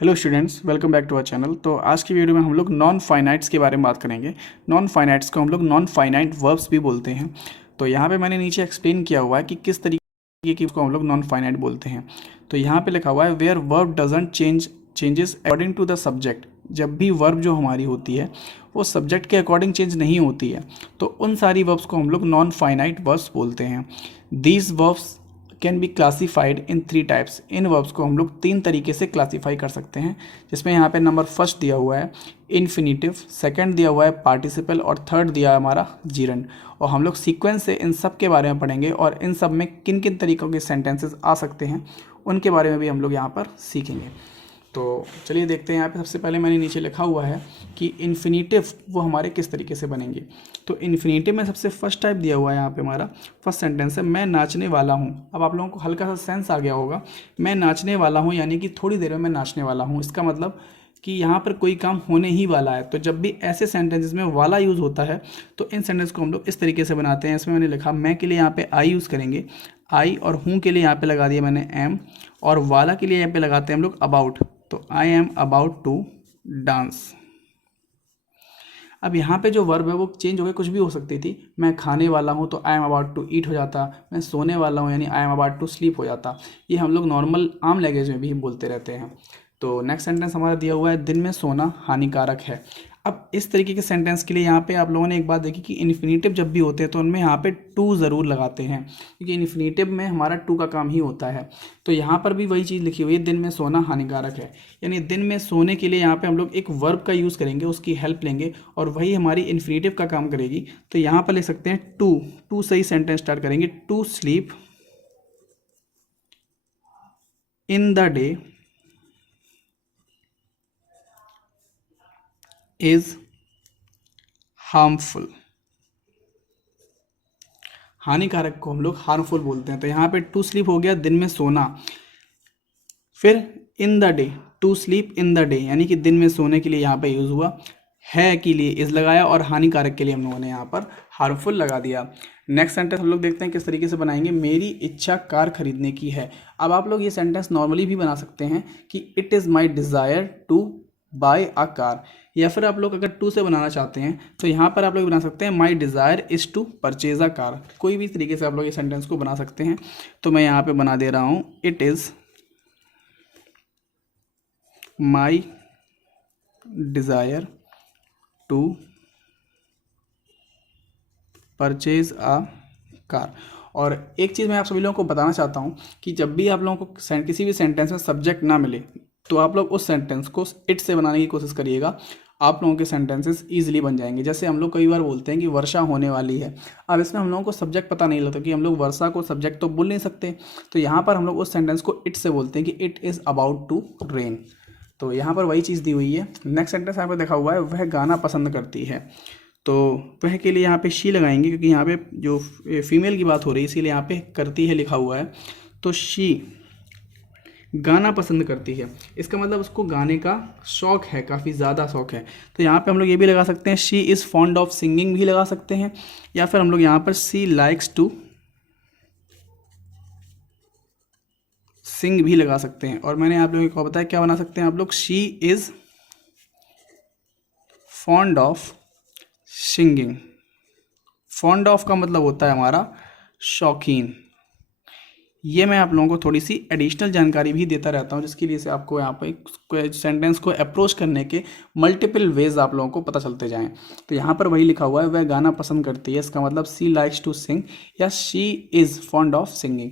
Hello students, welcome back to our channel. तो आज की वीडियो में हम लोग नॉन फाइनाइट्स के बारे में बात करेंगे। नॉन फाइनाइट्स को हम लोग नॉन फाइनाइट वर्ब्स भी बोलते हैं। तो यहाँ पे मैंने नीचे एक्सप्लेन किया हुआ है कि किस तरीके की को हम लोग नॉन फाइनाइट बोलते हैं। तो यहाँ पे लिखा हुआ है where verb doesn't changes according to the subject. जब भी वर्ब जो हमारी होती है वो सब्जेक्ट के अकॉर्डिंग चेंज नहीं होती है तो उन सारी वर्ब्स को हम लोग नॉन फाइनाइट वर्ब्स बोलते हैं। These verbs can be classified in 3 types. In verbs को हम लोग 3 तरीके से क्लासीफाई कर सकते हैं, जिसमें यहाँ पे नंबर फर्स्ट दिया हुआ है इन्फिनिटिव, सेकंड दिया हुआ है पार्टिसिपल और थर्ड दिया है हमारा जीरंड। और हम लोग सीक्वेंस से इन सब के बारे में पढ़ेंगे और इन सब में किन किन तरीक़ों के सेंटेंसेस आ सकते हैं उनके बारे में भी हम लोग यहाँ पर सीखेंगे। तो चलिए देखते हैं। यहाँ पे सबसे पहले मैंने नीचे लिखा हुआ है कि इन्फिनिटिव वो हमारे किस तरीके से बनेंगे। तो इन्फिनिटिव में सबसे फर्स्ट टाइप दिया हुआ है, यहाँ पे हमारा फर्स्ट सेंटेंस है मैं नाचने वाला हूँ। अब आप लोगों को हल्का सा सेंस आ गया होगा, मैं नाचने वाला हूँ यानी कि थोड़ी देर में मैं नाचने वाला हूँ। इसका मतलब कि यहाँ पर कोई काम होने ही वाला है। तो जब भी ऐसे सेंटेंसेस में वाला यूज़ होता है तो इन सेंटेंस को हम लोग इस तरीके से बनाते हैं। इसमें मैंने लिखा मैं के लिए यहाँ पे आई यूज़ करेंगे, आई, और हूँ के लिए यहाँ पे लगा दिया मैंने एम, और वाला के लिए यहाँ पे लगाते हैं हम लोग अबाउट। तो I am about to dance. अब यहाँ पे जो वर्ब है वो चेंज हो गया, कुछ भी हो सकती थी। मैं खाने वाला हूँ तो I am about to eat हो जाता, मैं सोने वाला हूँ यानी I am about to sleep हो जाता। ये हम लोग नॉर्मल आम लैंग्वेज में भी बोलते रहते हैं। तो नेक्स्ट सेंटेंस हमारा दिया हुआ है दिन में सोना हानिकारक है। अब इस तरीके के सेंटेंस के लिए यहाँ पे आप लोगों ने एक बात देखी कि इन्फिनिटिव जब भी होते हैं तो उनमें यहाँ पे टू ज़रूर लगाते हैं, क्योंकि इन्फिनिटिव में हमारा टू का काम ही होता है। तो यहाँ पर भी वही चीज़ लिखी हुई है, दिन में सोना हानिकारक है, यानी दिन में सोने के लिए यहाँ पे हम लोग एक वर्ब का यूज़ करेंगे, उसकी हेल्प लेंगे और वही हमारी इन्फिनिटिव का काम करेगी। तो यहाँ पर लिख सकते हैं टू से ही सेंटेंस स्टार्ट करेंगे। To sleep in the day is harmful. हानिकारक को हम लोग हार्मफुल बोलते हैं। तो यहाँ पे टू स्लीप हो गया, दिन में सोना, फिर in the day, to sleep in the day यानी कि दिन में सोने के लिए यहाँ पे यूज़ हुआ, है के लिए इज लगाया और हानिकारक के लिए हम लोगों ने यहाँ पर हार्मफुल लगा दिया। नेक्स्ट सेंटेंस हम लोग देखते हैं किस तरीके से बनाएंगे। मेरी इच्छा कार खरीदने की है। अब आप लोग ये सेंटेंस नॉर्मली भी बना सकते हैं कि it is my desire to buy a car, या फिर आप लोग अगर टू से बनाना चाहते हैं तो यहाँ पर आप लोग बना सकते हैं my desire is to purchase a car. कोई भी तरीके से आप लोग ये सेंटेंस को बना सकते हैं। तो मैं यहाँ पे बना दे रहा हूँ it is my desire to purchase a car. और एक चीज़ मैं आप सभी लोगों को बताना चाहता हूँ कि जब भी आप लोगों को किसी भी सेंटेंस में सब्जेक्ट ना मिले तो आप लोग उस सेंटेंस को इट से बनाने की कोशिश करिएगा। आप लोगों के सेंटेंसेस ईजिली बन जाएंगे। जैसे हम लोग कई बार बोलते हैं कि वर्षा होने वाली है, अब इसमें हम लोगों को सब्जेक्ट पता नहीं लगता कि हम लोग वर्षा को सब्जेक्ट तो बोल नहीं सकते। तो यहाँ पर हम लोग उस सेंटेंस को इट से बोलते हैं कि it is about to rain. तो यहाँ पर वही चीज़ दी हुई है। नेक्स्ट सेंटेंस यहाँ पर देखा हुआ है वह गाना पसंद करती है। तो वह के लिए यहाँ पे शी लगाएंगे, क्योंकि यहाँ पे जो फीमेल की बात हो रही है इसीलिए यहाँ पे करती है लिखा हुआ है। तो शी गाना पसंद करती है, इसका मतलब उसको गाने का शौक़ है, काफ़ी ज़्यादा शौक़ है। तो यहाँ पे हम लोग ये भी लगा सकते हैं she is fond of singing भी लगा सकते हैं, या फिर हम लोग यहाँ पर शी लाइक्स टू सिंग भी लगा सकते हैं। और मैंने आप लोगों को बताया क्या बना सकते हैं आप लोग, she is fond of singing. Fond of का मतलब होता है हमारा शौकीन। ये मैं आप लोगों को थोड़ी सी एडिशनल जानकारी भी देता रहता हूँ, जिसके लिए से आपको यहाँ पर सेंटेंस को अप्रोच करने के मल्टीपल वेज आप लोगों को पता चलते जाएं। तो यहाँ पर वही लिखा हुआ है वह गाना पसंद करती है, इसका मतलब सी लाइक्स टू सिंग या she is fond of singing.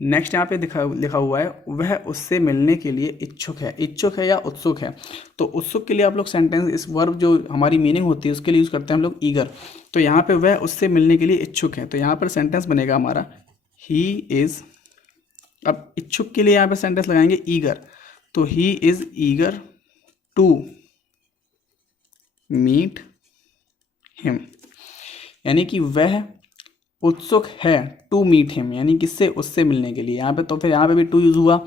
Next यहाँ पे लिखा हुआ है वह उससे मिलने के लिए इच्छुक है। इच्छुक है या उत्सुक है। तो उत्सुक के लिए आप लोग सेंटेंस इस वर्ब जो हमारी मीनिंग होती है उसके लिए यूज़ करते हैं हम लोग ईगर। तो यहाँ पे वह उससे मिलने के लिए इच्छुक है, तो यहाँ पर सेंटेंस बनेगा हमारा ही इज़। अब इच्छुक के लिए यहाँ पे सेंटेंस लगाएंगे ईगर, तो he is eager to meet him, यानी कि वह उत्सुक है टू मीट हिम, यानी किससे, उससे मिलने के लिए। यहाँ पे तो फिर यहाँ पे भी टू यूज़ हुआ,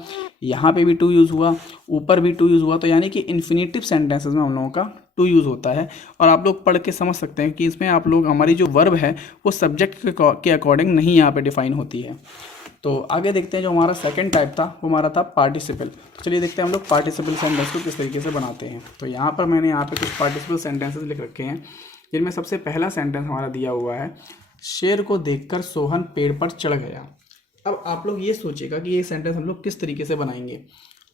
यहाँ पे भी टू यूज़ हुआ, ऊपर भी टू यूज़ हुआ। तो यानी कि इन्फिनिटिव सेंटेंसेस में हम लोगों का टू यूज़ होता है। और आप लोग पढ़ के समझ सकते हैं कि इसमें आप लोग हमारी जो वर्ब है वो सब्जेक्ट के अकॉर्डिंग नहीं यहाँ पे डिफाइन होती है। तो आगे देखते हैं, जो हमारा सेकंड टाइप था वो हमारा था पार्टिसिपल। तो चलिए देखते हैं हम लोग पार्टिसिपल सेंटेंस को किस तरीके से बनाते हैं। तो यहाँ पर मैंने यहाँ पे कुछ पार्टिसिपल सेंटेंसेस लिख रखे हैं, जिनमें सबसे पहला सेंटेंस हमारा दिया हुआ है, शेर को देखकर सोहन पेड़ पर चढ़ गया। अब आप लोग ये सोचिएगा कि ये सेंटेंस हम लोग किस तरीके से बनाएंगे।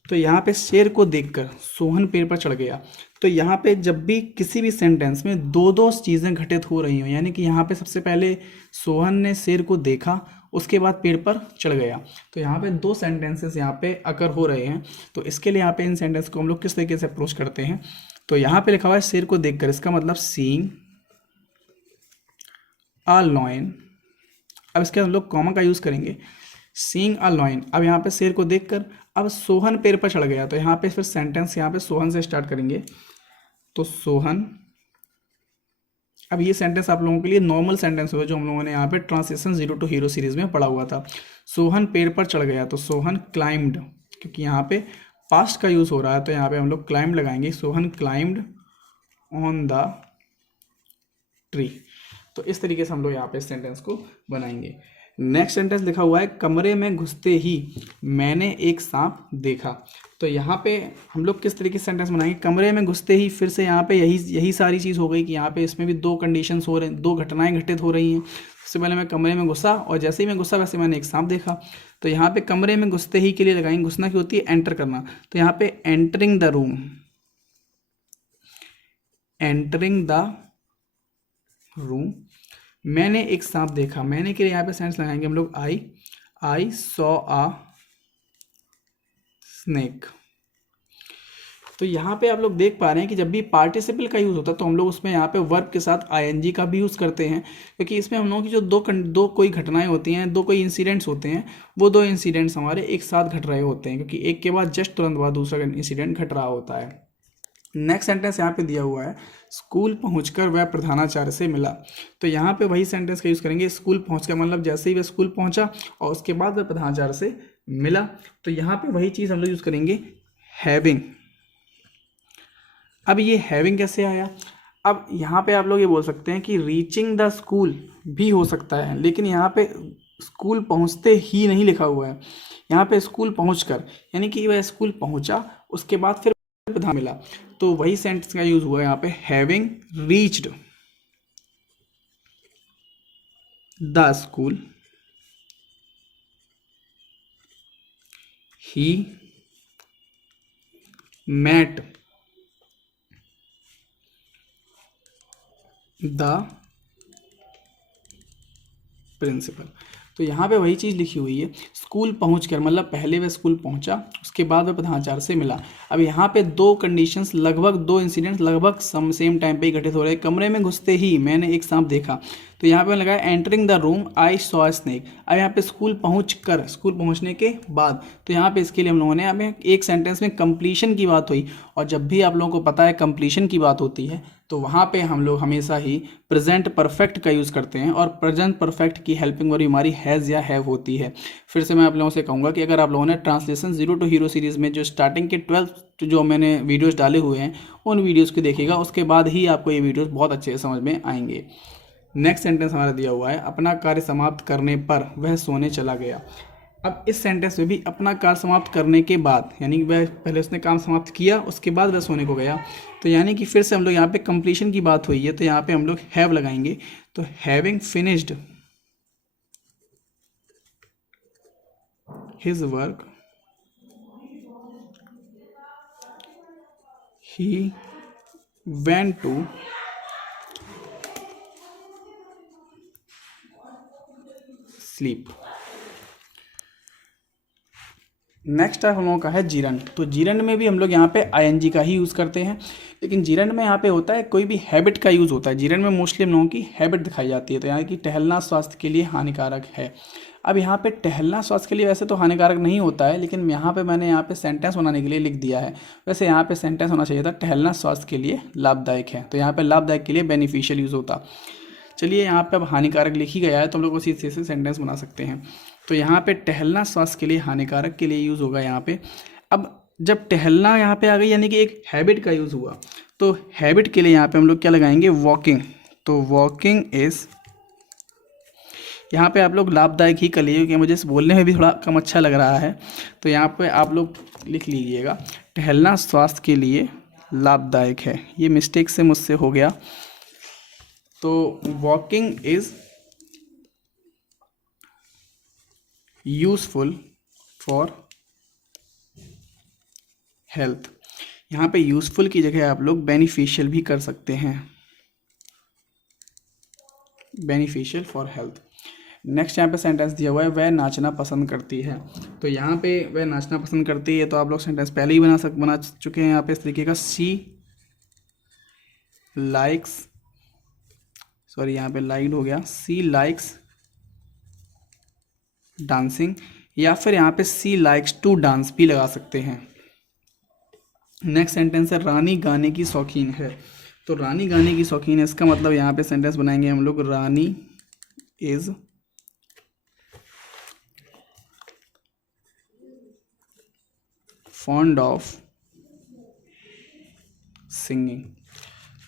तो यहाँ पे शेर को देखकर सोहन पेड़ पर चढ़ गया, तो यहाँ पे जब भी किसी भी सेंटेंस में दो दो चीज़ें घटित हो रही हो, यानी कि यहाँ पे सबसे पहले सोहन ने शेर को देखा, उसके बाद पेड़ पर चढ़ गया, तो यहाँ पे दो सेंटेंसेस यहाँ पे अकर हो रहे हैं। तो इसके लिए यहाँ पे इन सेंटेंस को हम लोग किस तरीके से अप्रोच करते हैं। तो यहाँ पे लिखा हुआ है शेर को देखकर, इसका मतलब सीइंग अ लॉयन। अब इसके हम लोग कॉमा का यूज़ करेंगे, सीइंग अ लॉयन। अब यहाँ पे शेर को देखकर, अब सोहन पेड़ पर चढ़ गया, तो यहाँ पे फिर सेंटेंस यहाँ पे सोहन से स्टार्ट करेंगे। तो सोहन, अब ये सेंटेंस आप लोगों के लिए नॉर्मल सेंटेंस होगा जो हम लोगों ने यहाँ पे translation zero to hero series में पढ़ा हुआ था। सोहन पेड़ पर चढ़ गया, तो सोहन क्लाइम्ड, क्योंकि यहाँ पे पास्ट का यूज़ हो रहा है तो यहाँ पे हम लोग क्लाइम्ड लगाएंगे, Sohan climbed on the tree. तो इस तरीके से हम लोग यहाँ पे सेंटेंस को बनाएंगे। नेक्स्ट सेंटेंस लिखा हुआ है, कमरे में घुसते ही मैंने एक सांप देखा। तो यहाँ पे हम लोग किस तरीके से सेंटेंस बनाएंगे, कमरे में घुसते ही, फिर से यहाँ पे यही सारी चीज़ हो गई कि यहाँ पे इसमें भी दो कंडीशंस हो रहे हैं, दो घटनाएं घटित हो रही हैं। सबसे पहले मैं कमरे में घुसा और जैसे ही मैं घुसा वैसे मैंने एक सांप देखा। तो यहाँ पे कमरे में घुसते ही के लिए लगाएंगे, घुसना की होती है एंटर करना, तो यहाँ पे entering the room, entering the room. मैंने एक सांप देखा, मैंने के लिए यहाँ पे सेंस लगाएंगे हम लोग आई सॉ अ स्नेक। तो यहाँ पे आप लोग देख पा रहे हैं कि जब भी पार्टिसिपल का यूज़ होता है तो हम लोग उसमें यहाँ पे वर्ब के साथ आईएनजी का भी यूज़ करते हैं, क्योंकि इसमें हम लोगों की जो दो कोई घटनाएं होती हैं, दो कोई इंसिडेंट्स होते हैं, वो दो इंसिडेंट्स हमारे एक साथ घट रहे होते हैं, क्योंकि एक के बाद जस्ट तुरंत बाद दूसरा इंसिडेंट घट रहा होता है। नेक्स्ट सेंटेंस यहाँ पे दिया हुआ है, स्कूल पहुंचकर वह प्रधानाचार्य से मिला। तो यहाँ पे वही सेंटेंस का यूज़ करेंगे, स्कूल पहुंचकर, मतलब जैसे ही वह स्कूल पहुंचा और उसके बाद वह प्रधानाचार्य से मिला। तो यहाँ पे वही चीज़ हम लोग यूज़ करेंगे, हैविंग। अब ये हैविंग कैसे आया, अब यहाँ पे आप लोग ये बोल सकते हैं कि रीचिंग द स्कूल भी हो सकता है, लेकिन यहाँ पे स्कूल पहुँचते ही नहीं लिखा हुआ है, यहाँ पे स्कूल पहुँचकर, यानी कि वह स्कूल पहुँचा उसके बाद फिर प्रधान मिला। तो वही सेंटेंस का यूज हुआ है यहाँ पे, having reached the school he met the principal. तो यहाँ पे वही चीज़ लिखी हुई है, स्कूल पहुंचकर, मतलब पहले वह स्कूल पहुंचा उसके बाद वह प्रधानाचार्य से मिला। अब यहाँ पे दो कंडीशंस लगभग, दो इंसिडेंट्स लगभग सेम टाइम पे ही घटित हो रहे हैं। कमरे में घुसते ही मैंने एक सांप देखा, तो यहाँ पे लगा entering the room I saw snake. अब यहाँ पे स्कूल पहुंचकर, स्कूल पहुंचने के बाद, तो यहाँ पे इसके लिए हम लोगों ने, अब एक सेंटेंस में कंप्लीशन की बात हुई, और जब भी आप लोगों को पता है कंप्लीशन की बात होती है तो वहाँ पे हम लोग हमेशा ही प्रेजेंट परफेक्ट का यूज़ करते हैं, और प्रेजेंट परफेक्ट की हेल्पिंग वर्ब हमारी हैज़ या हैव होती है। फिर से मैं आप लोगों से कहूँगा कि अगर आप लोगों ने translation zero to hero series में जो स्टार्टिंग के 12 जो मैंने वीडियोज़ डाले हुए हैं उन वीडियोज़ को देखिएगा, उसके बाद ही आपको ये वीडियोज़ बहुत अच्छे से समझ में आएंगे। नेक्स्ट सेंटेंस हमारा दिया हुआ है, अपना कार्य समाप्त करने पर वह सोने चला गया। अब इस सेंटेंस में भी अपना कार्य समाप्त करने के बाद, यानी वह पहले उसने काम समाप्त किया उसके बाद वह सोने को गया, तो यानी कि फिर से हम लोग यहाँ पे कंप्लीशन की बात हुई है, तो यहाँ पे हम लोग हैव लगाएंगे। तो having finished his work he went to sleep. Next हम लोगों का है जीरंड। तो जीरंड में भी हम लोग यहाँ पे आईएनजी का ही यूज़ करते हैं, लेकिन जीरंड में यहाँ पे होता है कोई भी हैबिट का यूज़ होता है। जीरंड में मोस्टली हम लोगों की हैबिट दिखाई जाती है, तो यहाँ की टहलना स्वास्थ्य के लिए हानिकारक है। अब यहाँ पे टहलना स्वास्थ्य के लिए वैसे तो हानिकारक नहीं होता है, लेकिन यहाँ पे मैंने यहाँ पे सेंटेंस बनाने के लिए लिख दिया है। वैसे यहाँ पे सेंटेंस होना चाहिए था टहलना स्वास्थ्य के लिए लाभदायक है, तो यहाँ पे लाभदायक के लिए बेनिफिशियल यूज़ होता। चलिए यहाँ पे अब हानिकारक लिख ही गया है तो हम लोग उसी से सेंटेंस बना सकते हैं। तो यहाँ पे टहलना स्वास्थ्य के लिए हानिकारक के लिए यूज़ होगा यहाँ पे। अब जब टहलना यहाँ पे आ गई, यानी कि एक हैबिट का यूज़ हुआ, तो हैबिट के लिए यहाँ पे हम लोग क्या लगाएंगे, वॉकिंग। तो वॉकिंग इज़ यहाँ पे आप लोग लाभदायक ही कर लीजिए क्योंकि मुझे इस बोलने में भी थोड़ा कम अच्छा लग रहा है। तो यहाँ पे आप लोग लिख लीजिएगा, टहलना स्वास्थ्य के लिए लाभदायक है। ये मिस्टेक से मुझसे हो गया। तो walking is useful for health. यहाँ पे यूज़फुल की जगह आप लोग बेनिफिशियल भी कर सकते हैं, बेनिफिशियल फॉर हेल्थ। नेक्स्ट यहाँ पे सेंटेंस दिया हुआ है, वह नाचना पसंद करती है। तो यहाँ पे वह नाचना पसंद करती है, तो आप लोग सेंटेंस पहले ही बना चुके हैं यहाँ पे इस तरीके का, सी लाइक्स, सॉरी यहाँ पे लाइक हो गया, सी लाइक्स डांसिंग, या फिर यहाँ पे सी लाइक्स टू डांस भी लगा सकते हैं। नेक्स्ट सेंटेंस है, रानी गाने की शौकीन है। तो रानी गाने की शौकीन है, इसका मतलब यहाँ पे सेंटेंस बनाएंगे हम लोग, रानी इज फॉन्ड ऑफ सिंगिंग।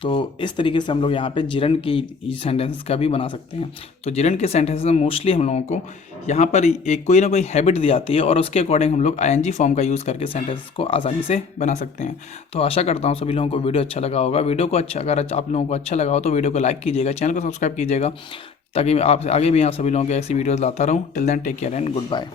तो इस तरीके से हम लोग यहाँ पे जिरन की सेंटेंसेस का भी बना सकते हैं। तो जिरन के सेंटेंसेस में मोस्टली हम लोगों को यहाँ पर एक कोई ना कोई हैबिट दी जाती है और उसके अकॉर्डिंग हम लोग आईएनजी फॉर्म का यूज़ करके सेंटेंसेस को आसानी से बना सकते हैं। तो आशा करता हूँ सभी लोगों को वीडियो अच्छा लगा होगा। वीडियो को अगर आप लोगों को अच्छा लगा हो तो वीडियो को लाइक कीजिएगा, चैनल को सब्सक्राइब कीजिएगा, ताकि आप आगे भी आप सभी लोगों की ऐसी वीडियोज़ लाता रहूँ। Till then take care and good bye.